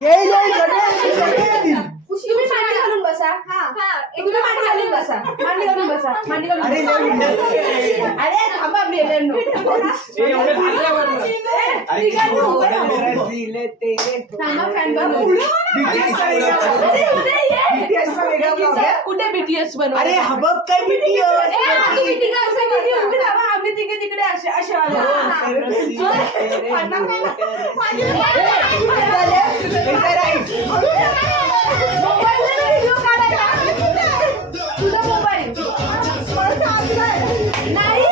तुम्ही मांडी घालून बसा. तुम्ही मांडी घालून बसा. मांडी घालून बसा. मांडी घालून बसा. अरे थांबा मेल्यांनो. थांबा फॅन बनवू. कुठे बीटीएस बनव. अरे हबक काय बीटीएस. आम्ही तिकडे तिकडे अशा व्हिडिओ काढायला तुझा मोबाईल नाही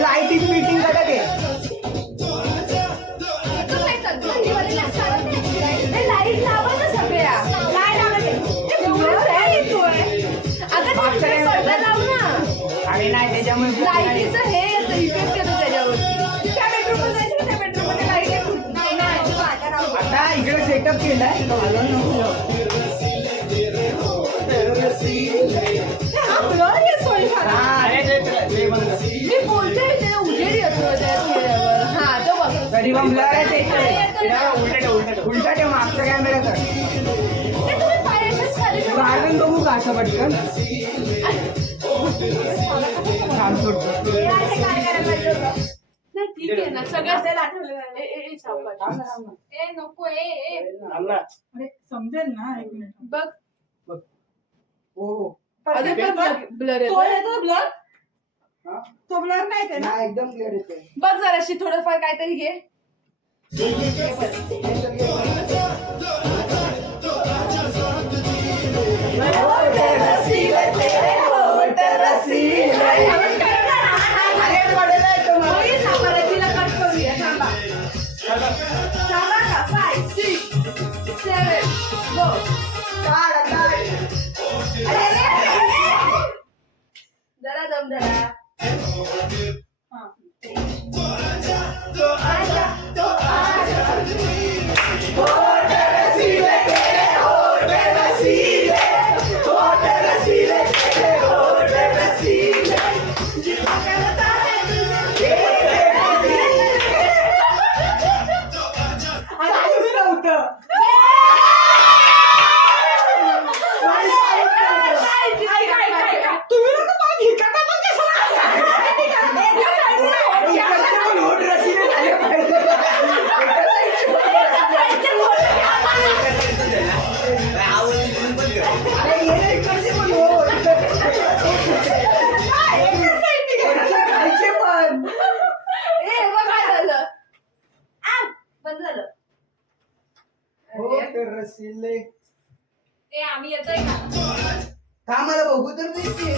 लाईटीची मीटिंग करा ते. लाईट लावा ना सगळ्या. काय पडदा लाव ना. आणि नाही त्याच्यामुळे लाईटीचं हे येतं इफेक्ट येतो त्याच्यावरती. त्या बेडरूम मध्ये जायचं त्या बेडरूम मध्ये लाईट नाही ना. आता इकडे सेटअप केलाय. मी बोलते ते उजेड येतो त्या हा तो बघ. तरी उलटा ठेव मागचा कॅमेरा कर. तुम्ही पायाच्याच खाली ठेवा. गार्डन बघू का असं पटकन. काम सोडतो. नाही ठीक आहे ना सगळं नको समजेल ना. एक मिनिट बघ. हो ब्लर ब्लर. तो ब्लर नाही ते ना एकदम क्लिअर येते. बघ जराशी थोडंफार काहीतरी घे. जरा दम धरा. आम्ही येतोय का मला बघू तर दिसते.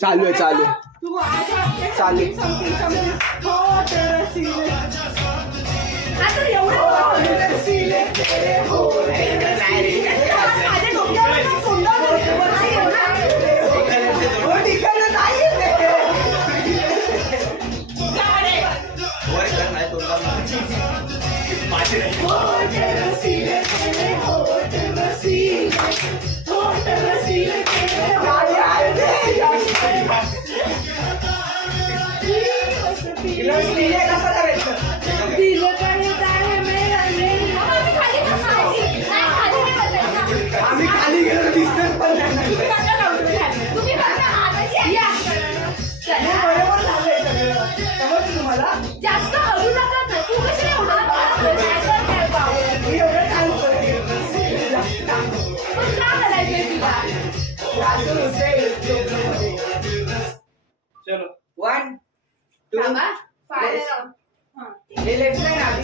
चालू आहे. तू आशा चालेल. समथिंग हो ते रसिले आता एवढं रसिले तेरे हो माझ्या डोक्यावर ना कोंडा नाही एवढा. हो ठिकाण नाही दिलं काय आहे मेरा मेरा. आम्ही खाली गेलो दिसत पण नाही. तुम्ही बघा, या. चला. बरोबर झालंय सगळं समजलं तुम्हाला जास्त हळू नका ना. तू कशी एवढं मी एवढं छान करते. पण का करायचंय तुला? असं होतंय झोपेमध्ये. चलो 1 2 थांबा. Final round. हे लेफ्ट साइड आधी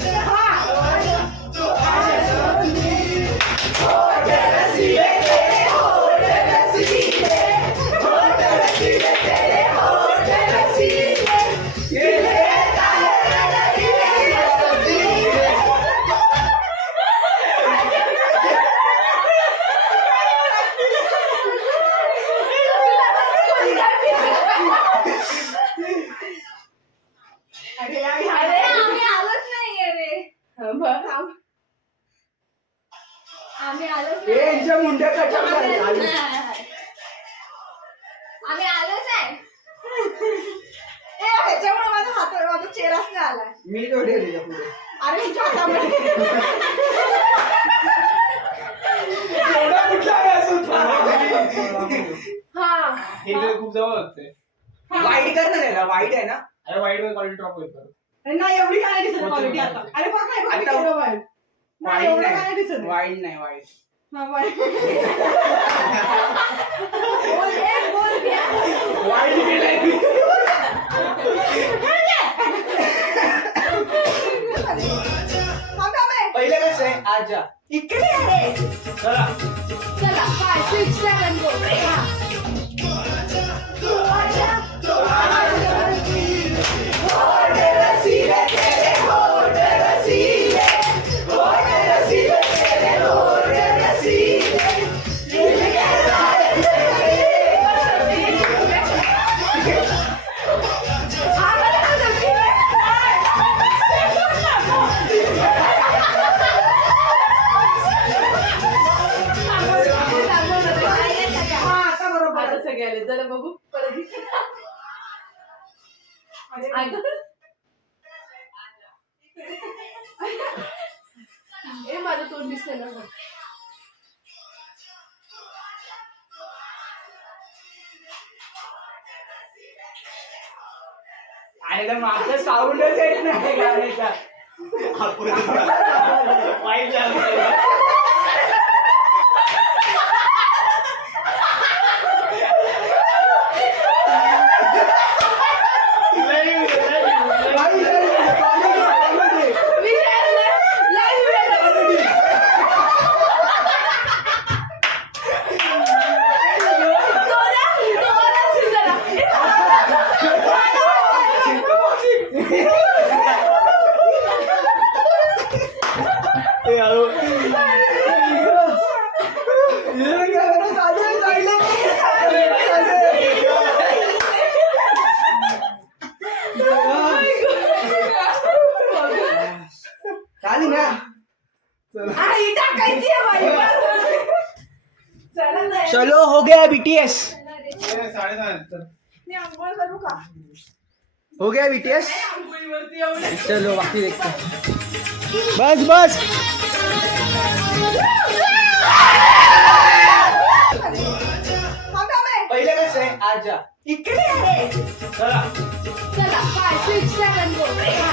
अरे आम्ही आलोच नाहीये रे. बघ आम्ही आलोच हे नाही. यांच्या मुंड्या कशा झाल्या? आम्ही आलोच नाही. ह्याच्यामुळे माझा चेहराच नाही आला. मी थोडी गेली पुढे. अरे हिच्या हातामध्ये एवढा कुठला व्यास होता? हा हे तर खूप जवळ होते. वाईट कर ना त्याला, वाईट आहे ना. अरे वाईट वर क्वालिटी ड्रॉप होईल परत. नाही एवढी काय दिसत क्वालिटी आता. अरे बघ नाही आता वाईट नाही एवढं काय दिसत वाईट नाही वाईट. हा वाईट बोल घ्या. वाईट गेलाय मी. पहिले कसं आहे आजा इकडे आहे. चला चला 5 6 7 गो. हा हा आता बरोबर आता सगळे आले. जरा बघू परत. ए माझं तोंड दिसतंय ना. अरे तर माझं साऊंडच येत नाही गाण्याचा. वाईट झालं. चालेल ना. चलो हो गया बीटीएस. 7:30. मी आंघोळ करू का? हो गया बीटीएस. आंघोळीवरती एवढे चलो बाकी देखते हैं. बस बस पहिले कसं आहे आजा इकडे आहे. चला चला 5 6 7 गो. हा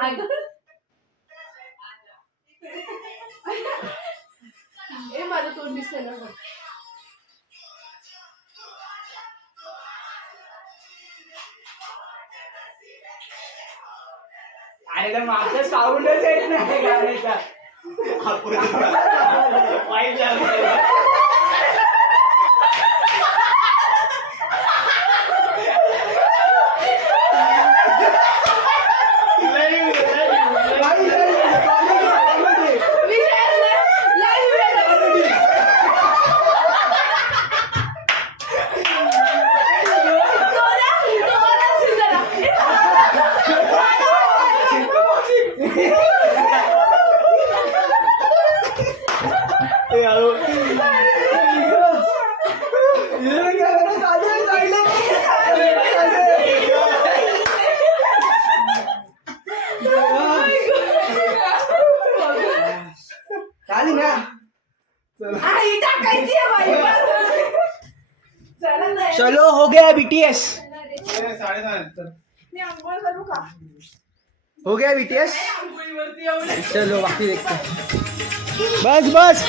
ए माझं तोंड दिसतंय ना. अरे तर मागचा साऊंडच येत नाही गाण्याचा. पाईप लागला. चालेल ना. चलो हो गया BTS. 6:30 तर. मी आंघोळ करू का? हो गया BTS. आंघोळीवरती एवढं चलो बाकी देखते. बस बस.